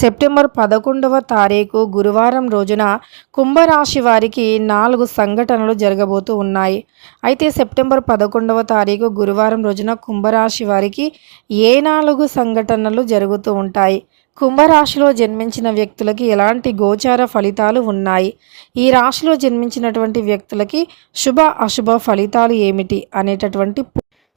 September పదకొండవ తారీఖు గురువారం రోజున కుంభరాశి వారికి నాలుగు సంఘటనలు జరగబోతూ ఉన్నాయి. అయితే సెప్టెంబర్ పదకొండవ తారీఖు గురువారం రోజున కుంభరాశి వారికి ఏ నాలుగు సంఘటనలు జరుగుతూ ఉంటాయి? కుంభరాశిలో జన్మించిన వ్యక్తులకి ఎలాంటి గోచార ఫలితాలు ఉన్నాయి? ఈ రాశిలో జన్మించినటువంటి వ్యక్తులకి శుభ అశుభ ఫలితాలు ఏమిటి? అనేటటువంటి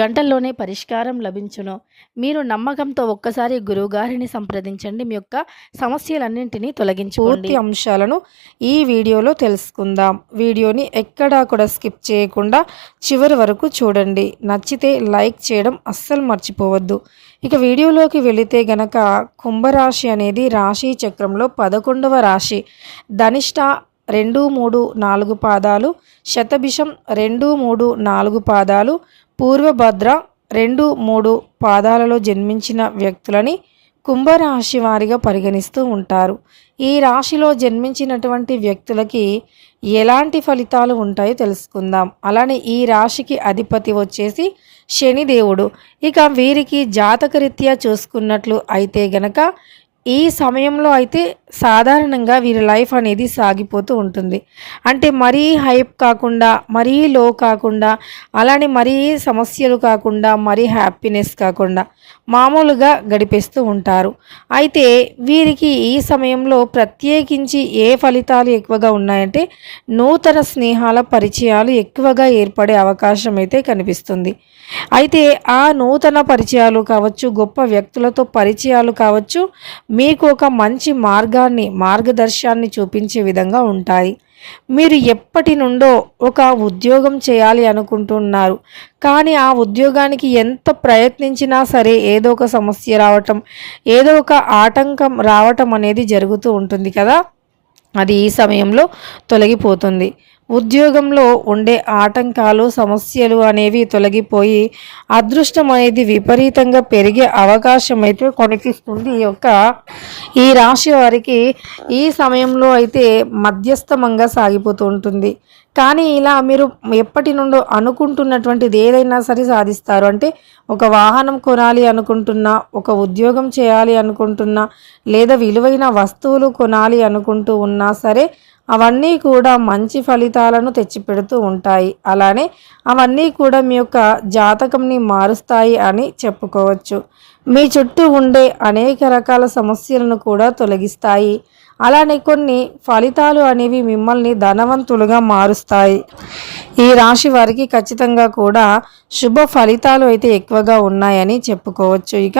గంటల్లోనే పరిష్కారం లభించును. మీరు నమ్మకంతో ఒక్కసారి గురువుగారిని సంప్రదించండి. మీ యొక్క సమస్యలన్నింటినీ తొలగించుకోండి. పూర్తి అంశాలను ఈ వీడియోలో తెలుసుకుందాం. వీడియోని ఎక్కడా కూడా స్కిప్ చేయకుండా చివరి వరకు చూడండి. నచ్చితే లైక్ చేయడం అస్సలు మర్చిపోవద్దు. ఇక వీడియోలోకి వెళితే గనక కుంభరాశి అనేది రాశి చక్రంలో పదకొండవ రాశి. ధనిష్ట రెండు మూడు నాలుగు పాదాలు శతభిషం రెండు మూడు నాలుగు పాదాలు పూర్వభద్ర రెండు మూడు పాదాలలో జన్మించిన వ్యక్తులని కుంభరాశి వారిగా పరిగణిస్తూ ఉంటారు. ఈ రాశిలో జన్మించినటువంటి వ్యక్తులకి ఎలాంటి ఫలితాలు ఉంటాయో తెలుసుకుందాం. అలానే ఈ రాశికి అధిపతి వచ్చేసి శనిదేవుడు ఇక వీరికి జాతకరీత్యా చూసుకున్నట్లు అయితే గనక ఈ సమయంలో అయితే సాధారణంగా వీరి లైఫ్ అనేది సాగిపోతూ ఉంటుంది. అంటే మరీ హైప్ కాకుండా మరీ లో కాకుండా అలానే మరీ సమస్యలు కాకుండా మరీ హ్యాపీనెస్ కాకుండా మామూలుగా గడిపేస్తూ ఉంటారు. అయితే వీరికి ఈ సమయంలో ప్రత్యేకించి ఏ ఫలితాలు ఎక్కువగా ఉన్నాయంటే నూతన స్నేహాల పరిచయాలు ఎక్కువగా ఏర్పడే అవకాశం అయితే కనిపిస్తుంది. అయితే ఆ నూతన పరిచయాలు కావచ్చు గొప్ప వ్యక్తులతో పరిచయాలు కావచ్చు మీకు ఒక మంచి మార్గాన్ని మార్గదర్శాన్ని చూపించే విధంగా ఉంటాయి. మీరు ఎప్పటి నుండో ఒక ఉద్యోగం చేయాలి అనుకుంటున్నారు. కానీ ఆ ఉద్యోగానికి ఎంత ప్రయత్నించినా సరే ఏదో ఒక సమస్య రావటం ఏదో ఒక ఆటంకం రావటం అనేది జరుగుతూ ఉంటుంది కదా. అది ఈ సమయంలో తొలగిపోతుంది. ఉద్యోగంలో ఉండే ఆటంకాలు సమస్యలు అనేవి తొలగిపోయి అదృష్టం అనేది విపరీతంగా పెరిగే అవకాశం అయితే కొనిపిస్తుంది. ఈ యొక్క ఈ రాశి వారికి ఈ సమయంలో అయితే మధ్యస్థమంగా సాగిపోతూ ఉంటుంది. కానీ ఇలా మీరు ఎప్పటి నుండో అనుకుంటున్నటువంటిది ఏదైనా సరే సాధిస్తారు. అంటే ఒక వాహనం కొనాలి అనుకుంటున్నా ఒక ఉద్యోగం చేయాలి అనుకుంటున్నా లేదా విలువైన వస్తువులు కొనాలి అనుకుంటూ ఉన్నా సరే అవన్నీ కూడా మంచి ఫలితాలను తెచ్చిపెడుతూ ఉంటాయి. అలానే అవన్నీ కూడా మీ యొక్క జాతకంని మారుస్తాయి అని చెప్పుకోవచ్చు. మీ చుట్టూ ఉండే అనేక రకాల సమస్యలను కూడా తొలగిస్తాయి. అలానే కొన్ని ఫలితాలు అనేవి మిమ్మల్ని ధనవంతులుగా మారుస్తాయి. ఈ రాశి వారికి ఖచ్చితంగా కూడా శుభ ఫలితాలు అయితే ఎక్కువగా ఉన్నాయని చెప్పుకోవచ్చు. ఇక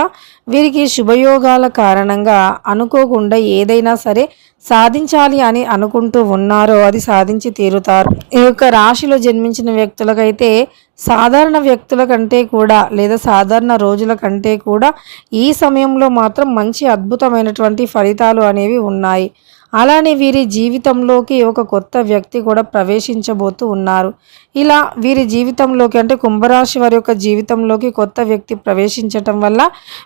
వీరికి శుభయోగాల కారణంగా అనుకోకుండా ఏదైనా సరే సాధించాలి అని అనుకుంటూ ఉన్నారో అది సాధించి తీరుతారు. ఈ యొక్క రాశిలో జన్మించిన వ్యక్తులకైతే సాధారణ వ్యక్తుల కంటే కూడా లేదా సాధారణ రోజుల కంటే కూడా ఈ సమయంలో మాత్రం మంచి అద్భుతమైనటువంటి ఫలితాలు అనేవి ఉన్నాయి. అలానే వీరి జీవితంలోకి ఒక కొత్త వ్యక్తి కూడా ప్రవేశించబోతూ ఉన్నారు. ఇలా వీరి జీవితంలోకి అంటే కుంభరాశి వారి యొక్క జీవితంలోకి కొత్త వ్యక్తి ప్రవేశించటం వల్ల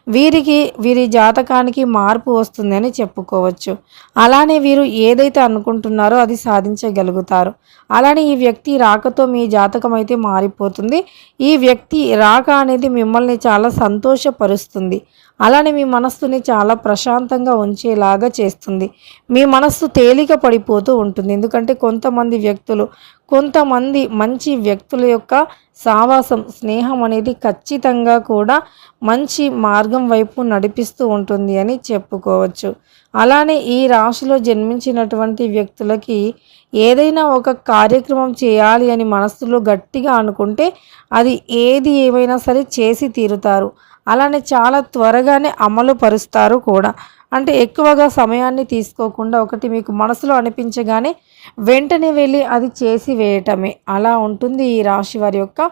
వీరికి వీరి జాతకానికి మార్పు వస్తుందని చెప్పుకోవచ్చు. అలానే వీరు ఏదైతే అనుకుంటున్నారో అది సాధించగలుగుతారు. అలానే ఈ వ్యక్తి రాకతో మీ జాతకం అయితే మారిపోతుంది. ఈ వ్యక్తి రాక అనేది మిమ్మల్ని చాలా సంతోషపరుస్తుంది. అలానే మీ మనస్సుని చాలా ప్రశాంతంగా ఉంచేలాగా చేస్తుంది. మీ మనస్సు తేలిక పడిపోతూ ఉంటుంది. ఎందుకంటే కొంతమంది వ్యక్తులు కొంతమంది మంచి వ్యక్తుల యొక్క సావాసం స్నేహం అనేది ఖచ్చితంగా కూడా మంచి మార్గం వైపు నడిపిస్తూ ఉంటుంది అని చెప్పుకోవచ్చు. అలానే ఈ రాశిలో జన్మించినటువంటి వ్యక్తులకి ఏదైనా ఒక కార్యక్రమం చేయాలి అని మనస్సులో గట్టిగా అనుకుంటే అది ఏది ఏమైనా సరే చేసి తీరుతారు. అలానే చాలా త్వరగానే అమలు పరుస్తారు కూడా. అంటే ఎక్కువగా సమయాన్ని తీసుకోకుండా ఒకటి మీకు మనసులో అనిపించగానే వెంటనే వెళ్ళి అది చేసి వేయటమే. అలా ఉంటుంది ఈ రాశి వారి యొక్క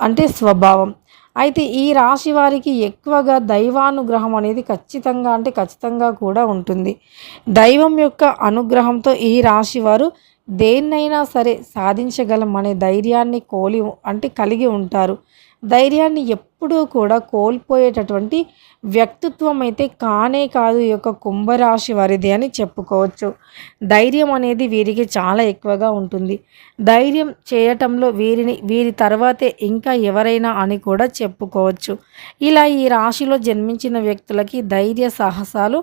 అంటే స్వభావం. అయితే ఈ రాశి వారికి ఎక్కువగా దైవానుగ్రహం అనేది ఖచ్చితంగా అంటే ఖచ్చితంగా కూడా ఉంటుంది. దైవం యొక్క అనుగ్రహంతో ఈ రాశి వారు దేన్నైనా సరే సాధించగలం అనే ధైర్యాన్ని కోలి అంటే కలిగి ఉంటారు. ధైర్యాన్ని ఎప్పుడూ కూడా కోల్పోయేటటువంటి వ్యక్తిత్వం అయితే కానే కాదు ఈ యొక్క కుంభరాశి వారిది అని చెప్పుకోవచ్చు. ధైర్యం అనేది వీరికి చాలా ఎక్కువగా ఉంటుంది. ధైర్యం చేయటంలో వీరిని వీరి తర్వాతే ఇంకా ఎవరైనా అని కూడా చెప్పుకోవచ్చు. ఇలా ఈ రాశిలో జన్మించిన వ్యక్తులకి ధైర్య సాహసాలు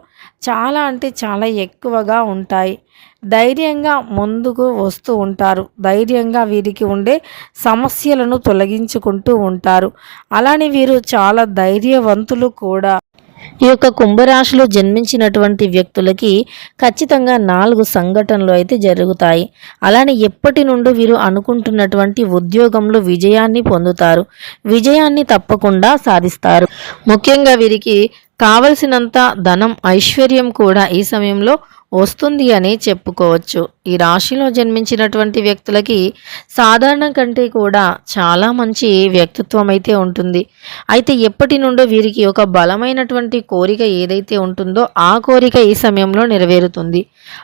చాలా అంటే చాలా ఎక్కువగా ఉంటాయి. ధైర్యంగా ముందుకు వస్తూ ఉంటారు. ధైర్యంగా వీరికి ఉండే సమస్యలను తొలగించుకుంటూ ఉంటారు. అలానే వీరు చాలా ధైర్యవంతులు కూడా. ఈ యొక్క కుంభరాశిలో జన్మించినటువంటి వ్యక్తులకి ఖచ్చితంగా నాలుగు సంఘటనలు అయితే జరుగుతాయి. అలానే ఎప్పటి నుండి వీరు అనుకుంటున్నటువంటి ఉద్యోగంలో విజయాన్ని పొందుతారు. విజయాన్ని తప్పకుండా సాధిస్తారు. ముఖ్యంగా వీరికి కావలసినంత ధనం ఐశ్వర్యం కూడా ఈ సమయంలో వస్తుంది అని చెప్పుకోవచ్చు. ఈ రాశిలో జన్మించినటువంటి వ్యక్తులకి సాధారణం కంటే కూడా చాలా మంచి వ్యక్తిత్వం అయితే ఉంటుంది. అయితే ఎప్పటి నుండో వీరికి ఒక బలమైనటువంటి కోరిక ఏదైతే ఉంటుందో ఆ కోరిక ఈ సమయంలో నెరవేరుతుంది.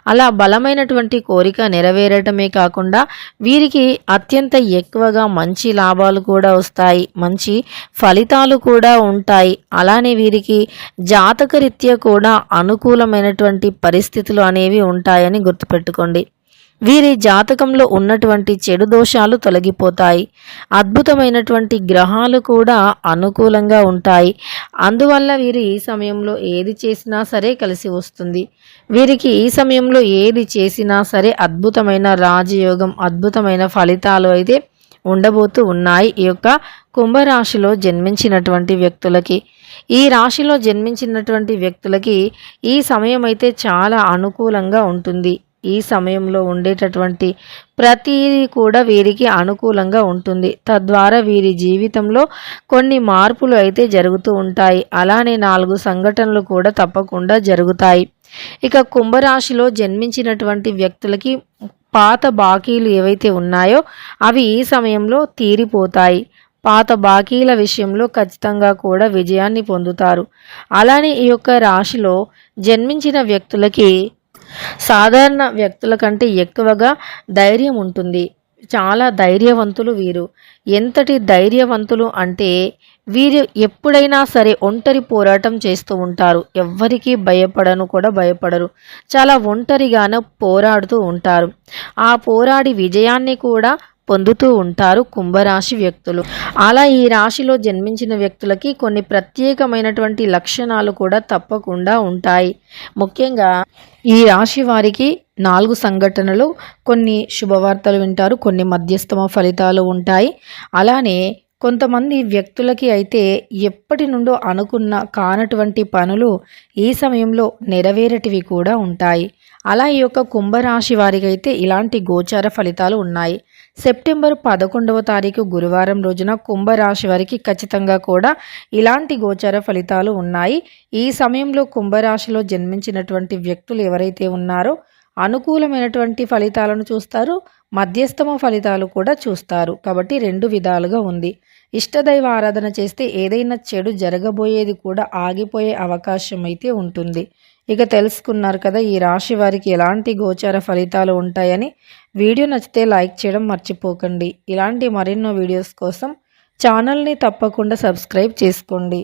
అలా బలమైనటువంటి కోరిక నెరవేరటమే కాకుండా వీరికి అత్యంత ఎక్కువగా మంచి లాభాలు కూడా వస్తాయి. మంచి ఫలితాలు కూడా ఉంటాయి. అలానే వీరికి జాతకరీత్యా కూడా అనుకూలమైనటువంటి పరిస్థితులు అనేవి ఉంటాయని గుర్తుపెట్టుకోండి. వీరి జాతకంలో ఉన్నటువంటి చెడు దోషాలు తొలగిపోతాయి. అద్భుతమైనటువంటి గ్రహాలు కూడా అనుకూలంగా ఉంటాయి. అందువల్ల వీరు ఈ సమయంలో ఏది చేసినా సరే కలిసి వస్తుంది. వీరికి ఈ సమయంలో ఏది చేసినా సరే అద్భుతమైన రాజయోగం అద్భుతమైన ఫలితాలు అయితే ఉండబోతూ ఉన్నాయి. ఈ యొక్క కుంభరాశిలో జన్మించినటువంటి వ్యక్తులకి. ఈ రాశిలో జన్మించినటువంటి వ్యక్తులకి ఈ సమయం అయితే చాలా అనుకూలంగా ఉంటుంది. ఈ సమయంలో ఉండేటటువంటి ప్రతిదీ కూడా వీరికి అనుకూలంగా ఉంటుంది. తద్వారా వీరి జీవితంలో కొన్ని మార్పులు అయితే జరుగుతూ ఉంటాయి. అలానే నాలుగు సంఘటనలు కూడా తప్పకుండా జరుగుతాయి. ఇక కుంభరాశిలో జన్మించినటువంటి వ్యక్తులకి పాత బాకీలు ఏవైతే ఉన్నాయో అవి ఈ సమయంలో తీరిపోతాయి. పాత బాకీల విషయంలో ఖచ్చితంగా కూడా విజయాన్ని పొందుతారు. అలానే ఈ యొక్క రాశిలో జన్మించిన వ్యక్తులకి సాధారణ వ్యక్తుల కంటే ఎక్కువగా ధైర్యం ఉంటుంది. చాలా ధైర్యవంతులు వీరు. ఎంతటి ధైర్యవంతులు అంటే వీరు ఎప్పుడైనా సరే ఒంటరి పోరాటం చేస్తూ ఉంటారు. ఎవ్వరికీ భయపడను కూడా భయపడరు. చాలా ఒంటరిగానే పోరాడుతూ ఉంటారు. ఆ పోరాడి విజయాన్ని కూడా పొందుతూ ఉంటారు కుంభరాశి వ్యక్తులు. అలా ఈ రాశిలో జన్మించిన వ్యక్తులకి కొన్ని ప్రత్యేకమైనటువంటి లక్షణాలు కూడా తప్పకుండా ఉంటాయి. ముఖ్యంగా ఈ రాశి వారికి నాలుగు సంఘటనలు కొన్ని శుభవార్తలు వింటారు కొన్ని మధ్యస్థమ ఫలితాలు ఉంటాయి. అలానే కొంతమంది వ్యక్తులకి అయితే ఎప్పటి నుండో అనుకున్న కానటువంటి పనులు ఈ సమయంలో నెరవేరటివి కూడా ఉంటాయి. అలా ఈ యొక్క కుంభరాశి వారికైతే ఇలాంటి గోచార ఫలితాలు ఉన్నాయి. సెప్టెంబర్ పదకొండవ తారీఖు గురువారం రోజున కుంభరాశి వారికి ఖచ్చితంగా కూడా ఇలాంటి గోచర ఫలితాలు ఉన్నాయి. ఈ సమయంలో కుంభరాశిలో జన్మించినటువంటి వ్యక్తులు ఎవరైతే ఉన్నారో అనుకూలమైనటువంటి ఫలితాలను చూస్తారు. మధ్యస్థమ ఫలితాలు కూడా చూస్తారు. కాబట్టి రెండు విధాలుగా ఉంది. ఇష్టదైవ ఆరాధన చేస్తే ఏదైనా చెడు జరగబోయేది కూడా ఆగిపోయే అవకాశం అయితే ఉంటుంది. ఇక తెలుసుకున్నారు కదా ఈ రాశి వారికి ఎలాంటి గోచార ఫలితాలు ఉంటాయని. వీడియో నచ్చితే లైక్ చేయడం మర్చిపోకండి. ఇలాంటి మరెన్నో వీడియోస్ కోసం ఛానల్ని తప్పకుండా సబ్స్క్రైబ్ చేసుకోండి.